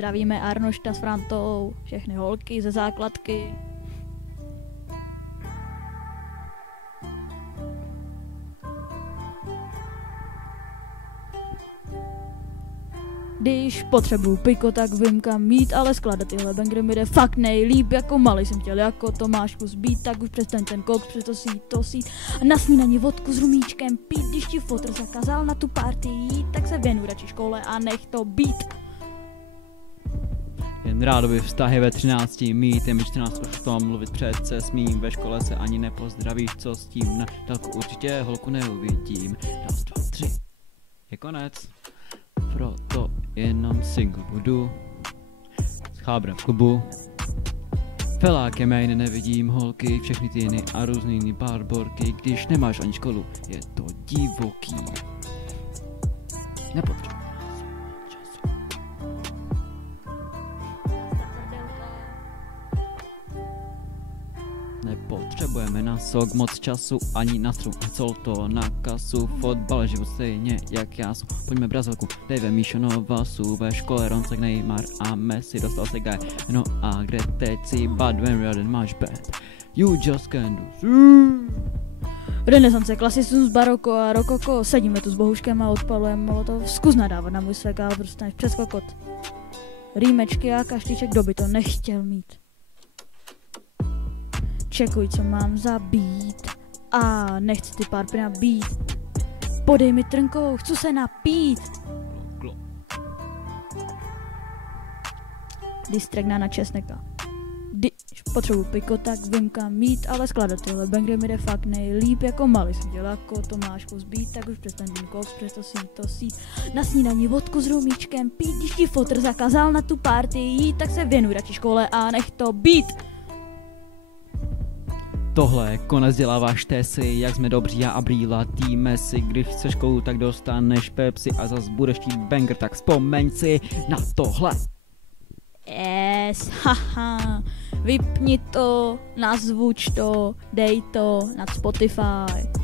Zdravíme Arnošta s Frantou, všechny holky ze základky. Když potřebuju piko, tak vím kam mít, ale skladat tyhle bangry mi jde fakt nejlíp. Jako malý jsem chtěl jako Tomášku zbít, tak už přestaň ten koks, přesto to sít. A na snídani vodku s rumíčkem pít, když ti fotr zakázal na tu party jít, tak se věnuj radši škole a nech to být. Jen rádoby vztahy ve 13 mít, je mi 14 už v tom mluvit přece smím, ve škole se ani nepozdravíš, co s tím, na dálku určitě holku neuvidím. Raz, dva, tři, je konec. Proto jenom single budu s chábrem v klubu. Felákem main nevidím holky, všechny ty jiný a různý jiný barborky. Když nemáš ani školu, je to divoký. Nepotřebuji času. Nepotřebujeme na sok moc času, ani na strum, col to na kasu. Fotbal život stejně jak já jsou. Pojďme Brazilku, Dave Míšonova jsou ve škole Roncek, Neymar a Messi. Dostal se guy, no a kde teď si bad when rather much bad. You just can do. Renesance, klasismus, baroko a rokoko. Sedíme tu s Bohuškem a odpalujeme molotov. Zkus nadávat na můj svek, ale prostě než přes kokot. Rýmečky a kaštiček, kdo by to nechtěl mít. Čekuj, co mám zabít. A nechci ty pár nabít. Podej mi trnkou, chci se napít. Distregna na česneka. Když potřebuji piko, tak vím kam mít, ale skladat tyhle bangry mi jde fakt nejlíp. Jako malý jsem dělal jako Tomášku zbít, tak už přestaň ten koks, přesto to sít. Na snídani vodku s rumíčkem pít, když ti fotr zakázal na tu party jít, tak se věnuj radši škole a nech to být. Tohle konec děláváš tesy, jak jsme dobří a brýla týme si. Když chceš školu, tak dostaneš Pepsi a zas budeš chtít banger, tak vzpomeň si na tohle. Yes, haha, vypni to, nazvuč to, dej to na Spotify.